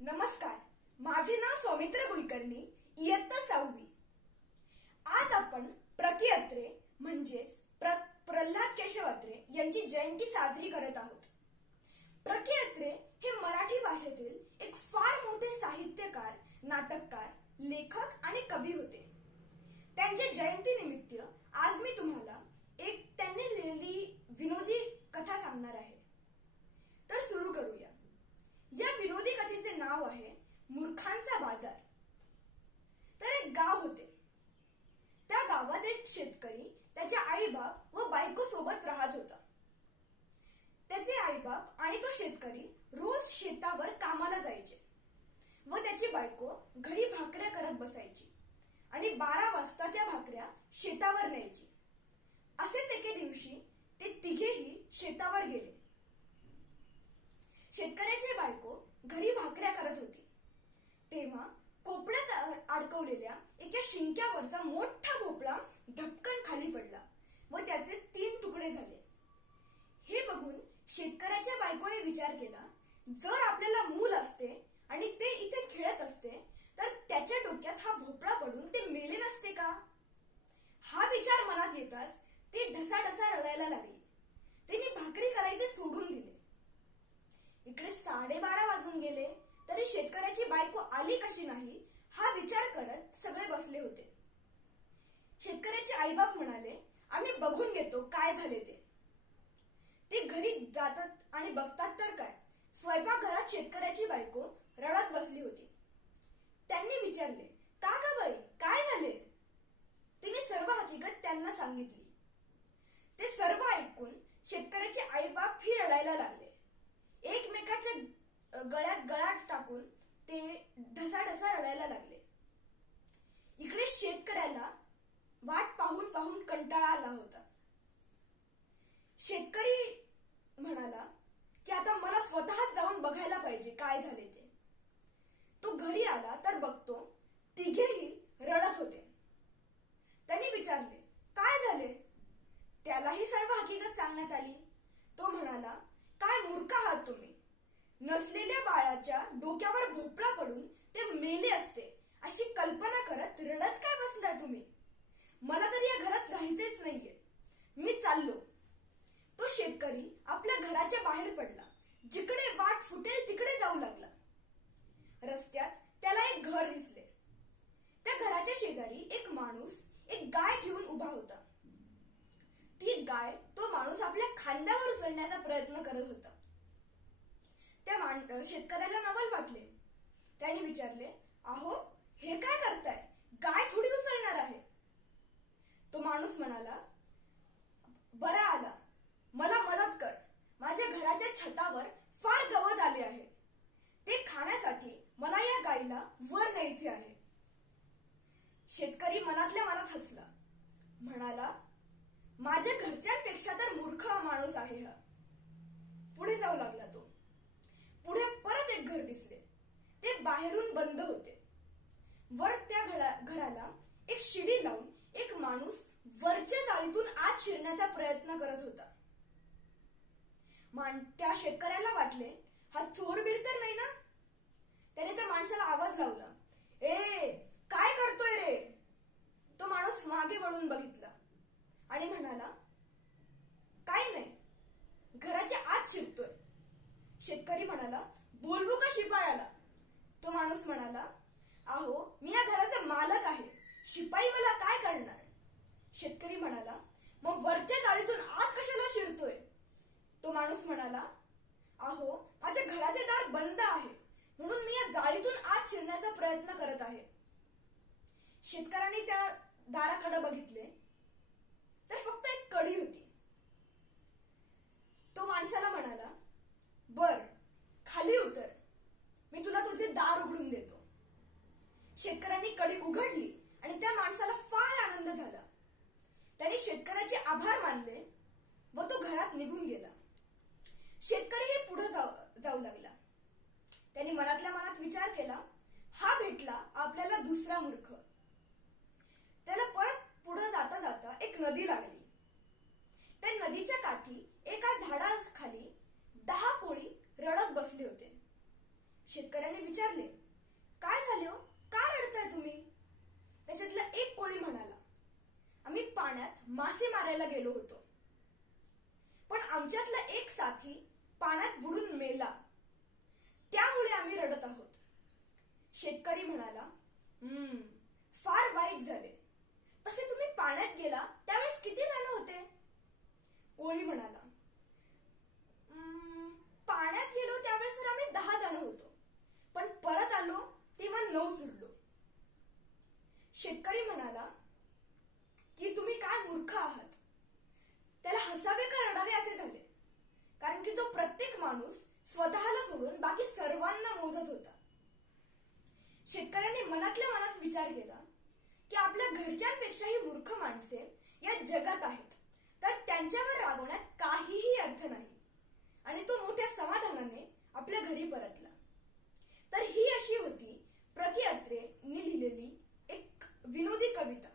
नमस्कार, माझे नाव सौमित्र कुलकर्णी, इयत्ता 6वी। आज आपण प्रकी अत्रे म्हणजेच प्रल्हाद केशव अत्रे यांची जयंती साजरी करत आहोत। प्रकी अत्रे हे मराठी भाषेतील एक फार मोठे साहित्यकार, नाटककार, लेखक आणि कवी होते। त्यांच्या जयंती निमित्त आज मी तुम्हाला एक त्यांनी लिहिलेली विनोदी कथा सांगणार आहे। तर सुरू करूया। या विनोदी कथेचे नाव आहे मूर्खांचा बाजार। तर एक गाव होते। त्या गावात एक शेतकरी त्याच्या आईबाप व बायको सोबत राहत होता। त्याचे आईबाप आणि तो शेतकरी रोज शेतावर कामाला जायचे व त्याची बायको घरी भाकऱ्या करत बसायची आणि 12 वाजता त्या भाकऱ्या शेतावर न्यायची। असेच एके दिवशी ते तिघेही शेतावर गेले। शेतकऱ्याची बायको घरी भाकऱ्या करत होती तेव्हा कोपऱ्यात अडकवलेल्या एका शिंक्यावरचा मोठा भोपळा धपकन खाली पडला व त्याचे 3 तुकडे झाले। हे बघून शेतकऱ्याच्या बायकोने विचार केला, जर आपल्याला मूल असते आणि ते इथे खेळत असते तर त्याच्या डोक्यात हा भोपळा पडून ते मेले नसते का? हा विचार मनात येताच ती ढसाढसा रडायला लागली। तिने भाकरी करायचे सोडून दिले। इकडे 12:30 वाजून गेले तरी शेतकऱ्याची बायको आली कशी नाही हा विचार करत सगळे बसले होते। शेतकऱ्याचे आईबाप म्हणाले, आम्ही बघून घेतो काय झाले ते। ते घरी जातात आणि बघतात तर काय, स्वयंपाकघरात शेतकऱ्याची बायको रडत बसली होती। त्यांनी विचारले, का ग बाई, काय झाले? तिने सर्व हकीकत त्यांना सांगितली। ते सर्व ऐकून शेतकऱ्याचे आईबाप ही रडायला लागले। एकमेकाच्या गळ्यात गळा टाकून ते ढसाढसा रडायला लागले। इकडे शेतकऱ्याला वाट पाहून पाहून कंटाळा आला होता। शेतकरी म्हणाला की आता मला स्वतःच जाऊन बघायला पाहिजे काय झाले ते। तो घरी आला तर बघतो तिघेही रडत होते। त्यांनी विचारले, काय झाले? त्यालाही सर्व हकीकत सांगण्यात आली। तो म्हणाला, काय मूर्ख आहात तुम्ही? नसलेल्या बाळाच्या डोक्यावर भोपळा पडून ते मेले असते अशी कल्पना करत रडत काय बसलाय तुम्ही? मला तर या घरात राहायचेच नाहीये, मी चाललो। तो शेतकरी आपल्या घराच्या बाहेर पडला। जिकडे वाट फुटेल तिकडे जाऊ लागला। रस्त्यात त्याला एक घर दिसले। त्या घराच्या शेजारी एक माणूस एक गाय घेऊन उभा होता। ती गाय तो माणूस आपल्या खांद्यावर उचलण्याचा प्रयत्न करत होता। त्या शेतकऱ्याला नवल वाटले। त्याने विचारले, अहो हे काय करताय? गाय थोडी उचलणार आहे। तो माणूस म्हणाला, बरा आला, मला मदत कर। माझ्या घराच्या छतावर फार गवत आले आहे, ते खाण्यासाठी मला या गायीला वर न्यायचे आहे। शेतकरी मनातल्या मनात हसला, म्हणाला, माझ्या घरच्यांपेक्षा तर मूर्ख माणूस आहे हा। पुढे जाऊ लागला तो। पुढे परत एक घर दिसले। ते बाहेरून बंद होते। वर त्या घराला एक शिडी लावून एक माणूस वरच्या जाळीतून आत शिरण्याचा प्रयत्न करत होता। त्या शेतकऱ्याला वाटले, हा चोरबीर तर नाही ना? त्याने त्या माणसाला आवाज लावला, ए काय करतोय रे? तो माणूस मागे वळून बघितला आणि म्हणाला, काही नाही, घराच्या आत शिरतोय। शेतकरी म्हणाला, बोलवू का शिपायाला? तो माणूस म्हणाला, अहो मी या घराचा मालक आहे, शिपाई मला काय करणार? शेतकरी म्हणाला, मग वरच्या जाळीतून आत कशाला शिरतोय? तो माणूस म्हणाला, अहो माझ्या घराचे दार बंद आहे म्हणून मी या जाळीतून आत शिरण्याचा प्रयत्न करत आहे। शेतकऱ्याने त्या दाराकडे बघितले तर फक्त एक कडी होती। तो माणसाला म्हणाला, बर खाली उतर, मी तुला तुझे दार उघडून देतो। शेतकऱ्यांनी कडी उघडली आणि त्या माणसाला फार आनंद झाला। त्याने शेतकऱ्याचे आभार मानले व तो घरात निघून गेला। शेतकरीही पुढे जाऊ लागला। त्याने मनातल्या मनात विचार केला, हा भेटला आपल्याला दुसरा मूर्ख। त्याला परत पुढे जाता जाता एक नदी लागली। त्या नदीच्या काठी एका झाडाखाली 10 कोळी रडत बसले होते। शेतकऱ्याने विचारले, काय झाले हो, का रडताय तुम्ही? त्याच्यातला एक कोळी म्हणाला, आम्ही पाण्यात मासे मारायला गेलो होतो, पण आमच्यातला एक साथी पाण्यात बुडून मेला, त्यामुळे आम्ही रडत आहोत. शेतकरी म्हणाला, फार वाईट झाले. तसे तुम्ही पाण्यात गेला त्यावेळेस किती जण होते? कोळी म्हणाला, पाण्यात गेलो त्यावेळेस तर आम्ही 10 जण होतो, पण परत आलो तेव्हा 9 सुटलो. शेतकरी म्हणाला की तुम्ही काय मूर्ख आहात. त्याला हसावे का रडावे असे झाले, कारण की तो प्रत्येक माणूस स्वतःला सोडून बाकी सर्वांना मोजत होता. शेतकऱ्याने मनातल्या मनात विचार केला की आपल्या घरच्यांपेक्षाही मूर्ख माणसे या जगात आहेत, तर त्यांच्यावर रागवण्यात काहीही अर्थ नाही, आणि तो मोठ्या समाधानाने आपल्या घरी परतला. तर ही अशी होती प्र. कि. अत्रेंनी लिहिलेली एक विनोदी कविता.